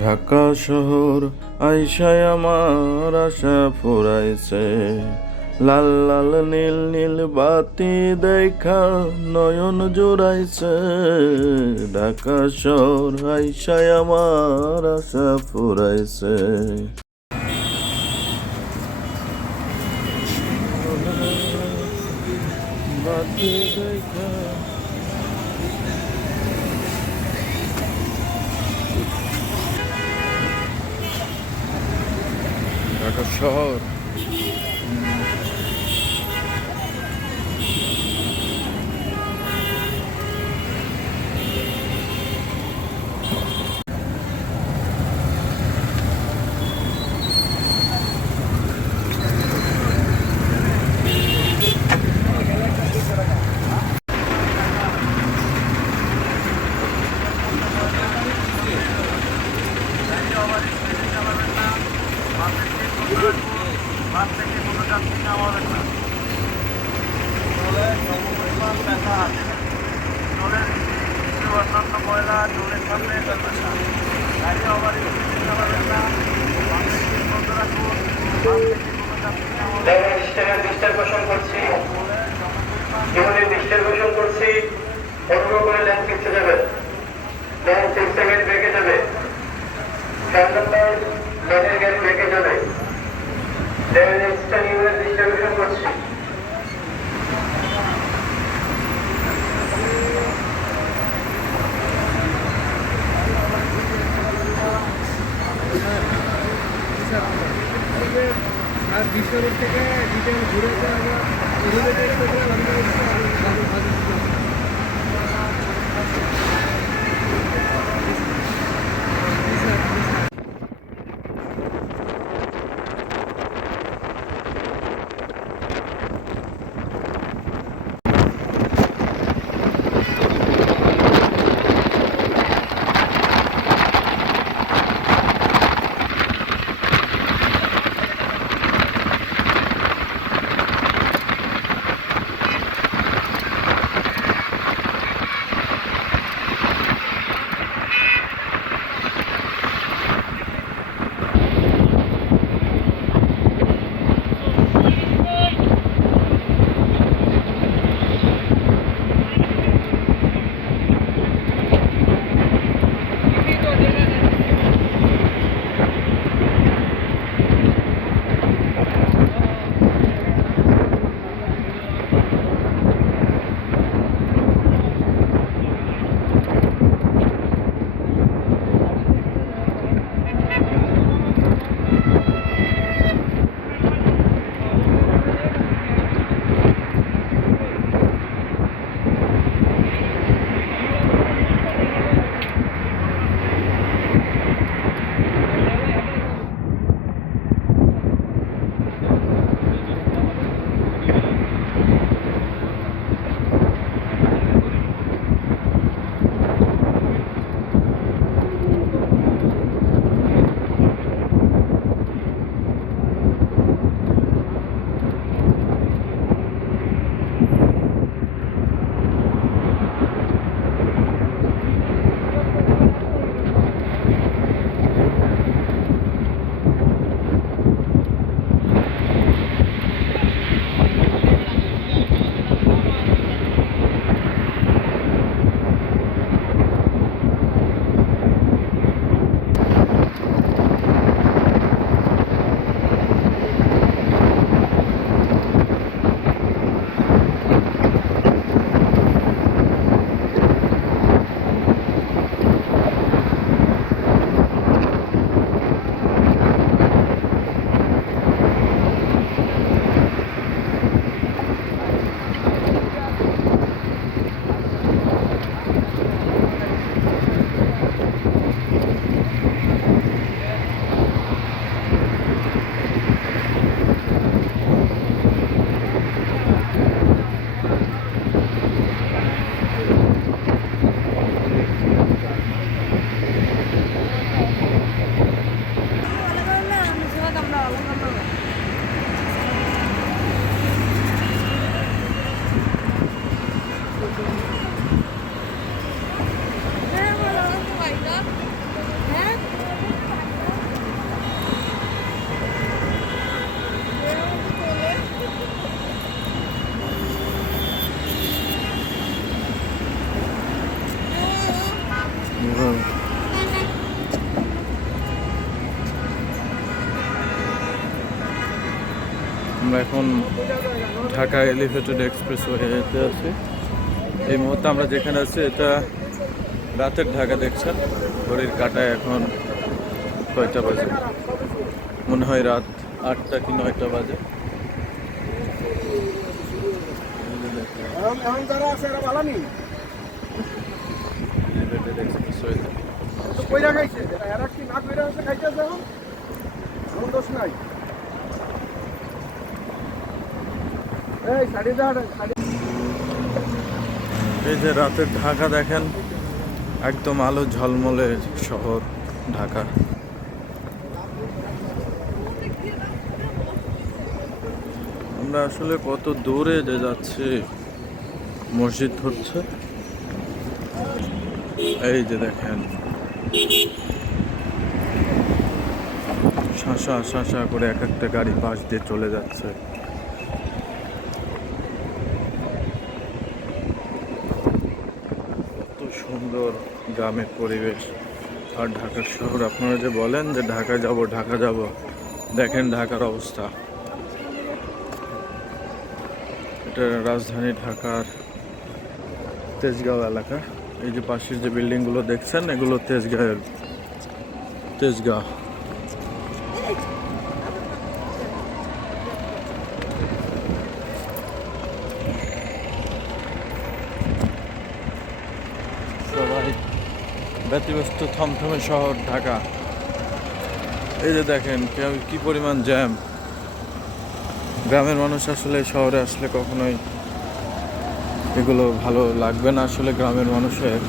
ঢাকা শহর আইসায় আমার আশা ফুরাইছে। লাল লাল নীল নীল বাতি দেখা নয়ন জোড়াইছে। ঢাকা শহর আইসায় আমার আশা ফুরাইছে। বাতি দেখা শহর। রোড থেকে ডিটেল ঘুরে ঢাকা এলিভেটেড এক্সপ্রেস ওয়েতে আছি। এই মুহূর্তে আমরা যেখানে আছি এটা রাতের ঢাকা দেখছেন। ঘড়ির কাটায় এখন কয়টা বাজে? মনে হয় রাত আটটা কি নয়টা বাজে। expressway-তে। কইরা খাইছে এরা কি না কইরা এখন? দোষ নাই। এই যে রাতের ঢাকা দেখেন, একদম আলো ঝলমলে শহর ঢাকা। আমরা আসলে কত দূরে যে যাচ্ছি, মসজিদ হচ্ছে এই যে দেখেন শাঁসা শাঁসা করে এক একটা গাড়ি পাশ দিয়ে চলে যাচ্ছে কত সুন্দর গ্রামের পরিবেশ আর ঢাকার শহর। আপনারা যে বলেন যে ঢাকা যাব ঢাকা যাব, দেখেন ঢাকার অবস্থা। এটা রাজধানী ঢাকার তেজগাঁও এলাকা। এই যে পাশের যে বিল্ডিংগুলো দেখছেন, এগুলো তেজগাঁয়ের তেজগাঁও। ব্যতিব্যস্ত থমথমে শহর ঢাকা। এই যে দেখেন কি পরিমাণ জ্যাম। গ্রামের মানুষ আসলে শহরে আসলে কখনোই এগুলো ভালো লাগবে না আসলে গ্রামের মানুষের।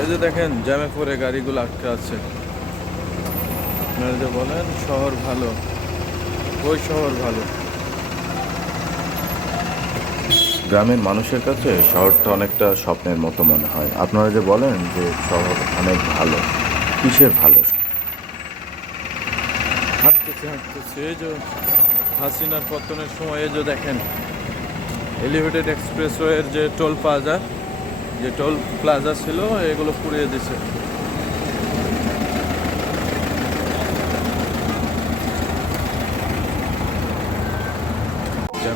এই যে দেখেন, জ্যামে পড়ে গাড়িগুলো আটকে আছে। আপনারা যে বলেন, শহর ভালো। ওই শহর ভালো। গ্রামের মানুষের কাছে শহরটা অনেকটা স্বপ্নের মতো মনে হয়। আপনারা যে বলেন যে শহর অনেক ভালো, কিসের ভালো? হাঁটতেছে হাঁটতেছে, এই যে হাসিনার পতনের সময়, এই যে দেখেন, এলিভেটেড এক্সপ্রেসওয়ের যে টোল প্লাজা, যে টোল প্লাজা ছিল, এগুলো পুড়িয়ে দিছে।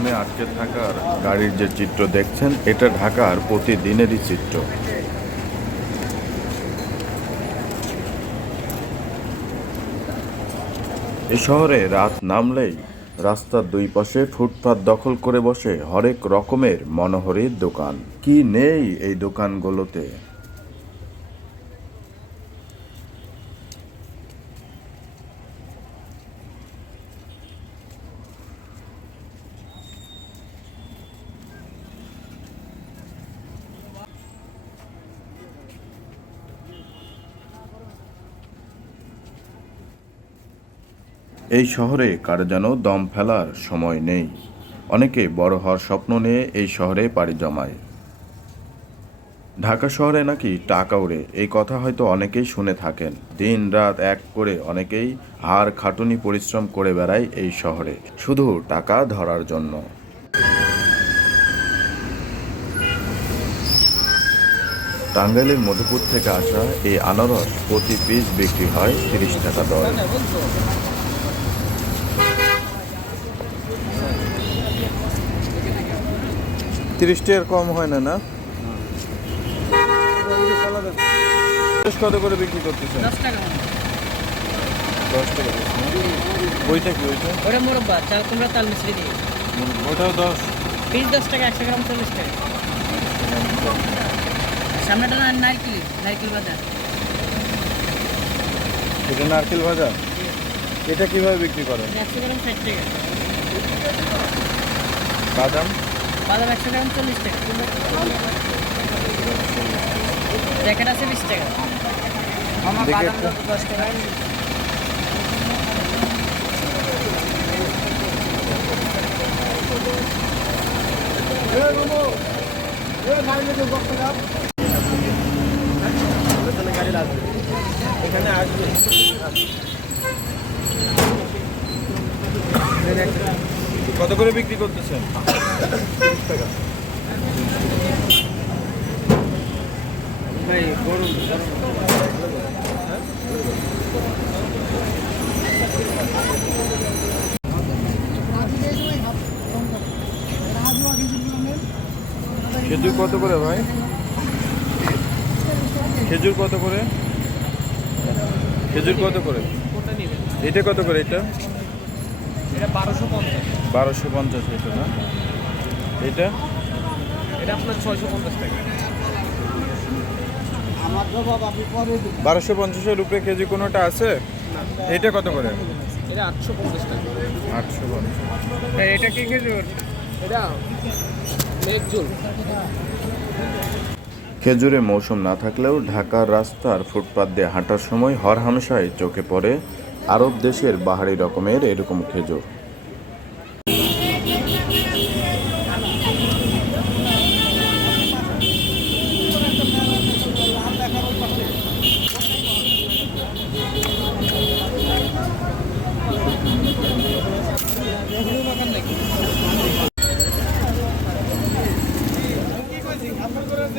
জ্যামে আটকে থাকার গাড়ির যে চিত্র দেখছেন, এটা ঢাকার প্রতিদিনেরই চিত্র। এ শহরে রাত নামলেই রাস্তার দুই পাশে ফুটপাত দখল করে বসে হরেক রকমের মনোহরীর দোকান। কি নেই এই দোকানগুলোতে? এই শহরে কারও যেন দম ফেলার সময় নেই। অনেকে বড় হওয়ার স্বপ্ন নিয়ে এই শহরে পাড়ি জমায়। ঢাকা শহরে নাকি টাকা উড়ে, এই কথা হয়তো অনেকেই শুনে থাকেন। দিন রাত এক করে অনেকেই হাড় খাটুনি পরিশ্রম করে বেড়ায় এই শহরে, শুধু টাকা ধরার জন্য। টাঙ্গাইলের মধুপুর থেকে আসা এই আনারস প্রতি পিস বিক্রি হয় তিরিশ টাকা দর। তিরিশ টাকার কম হয় না না? কত করে বিক্রি করতেছেন? দশ টাকা দশ টাকা ওইটা কি ওইটা ওটা মোরব্বা চাল কুমড়া তাল মিশ্রি দিয়ে। ওটাও দশ। পিস দশ টাকা একশো গ্রাম চল্লিশ টাকা। সামনেটা না নারকেল নারকেল বাজার এটা নারকেল ভাজা? এটা কীভাবে বিক্রি করেন? একশো গ্রাম ষাট টাকা। বাদাম? বাদাম একশো গ্রাম চল্লিশ টাকা। জ্যাকেট আছে বিশ টাকা। আমার বাদাম দশ টাকা। কত করে বিক্রি করতেছেন? ভাই গরম গরম খেজুর কত করে ভাই? খেজুর কত করে? খেজুর কত করে? এটা কত করে এটা? এটা বারোশো পঞ্চাশ। বারোশো পঞ্চাশ এটা না? এটা? এটা আপনার ছয়শো পঞ্চাশ টাকা। বারোশো পঞ্চাশের উপরে কেজি কোনোটা আছে? এটা কত করে? এটা আটশো পঞ্চাশ টাকা। আটশো পঞ্চাশ। এটা কি খেজুর এটা খেজুরের মৌসুম না থাকলেও ঢাকার রাস্তার ফুটপাত দিয়ে হাঁটার সময় হরহামেশাই চোখে পড়ে আরব দেশের বাহারি রকমের এরকম খেজুর।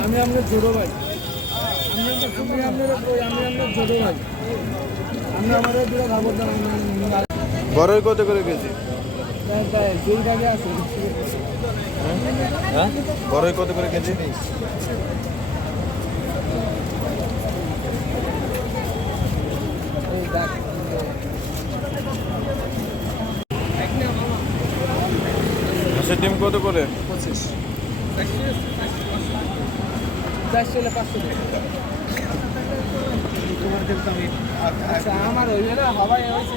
আমি আপনার ছোট ভাই আমি আপনার আমি আপনার আমি ভাই আপনি আমাদের দুটো খবর দেন বড়ই কত করে কেজি? আছে হ্যাঁ কত করে কেজি? হাঁসের ডিম কত করে? পঁচিশ। চারশো হলে পাঁচশো আচ্ছা আমার ওই হওয়াই হয়েছে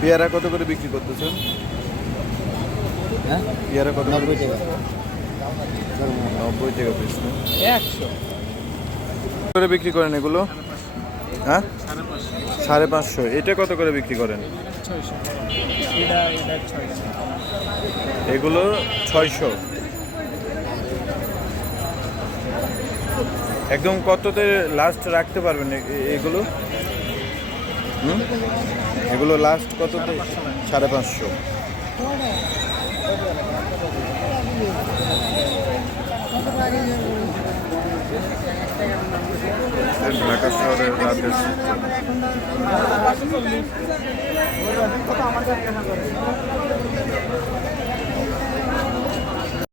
পেয়ারা কত করে বিক্রি করতেছেন? হ্যাঁ? পেয়ারা কত করে? নব্বই টাকা। নব্বই টাকা পিস একশো। করে বিক্রি করেন এগুলো? হ্যাঁ? সাড়ে পাঁচশো। এটা কত করে বিক্রি করেন? এগুলো ছয়শো। একদম কততে লাস্ট রাখতে পারবেন এগুলো? এগুলো লাস্ট কততে? সাড়ে পাঁচশো। ঢাকা শহরের রাতের চিত্র।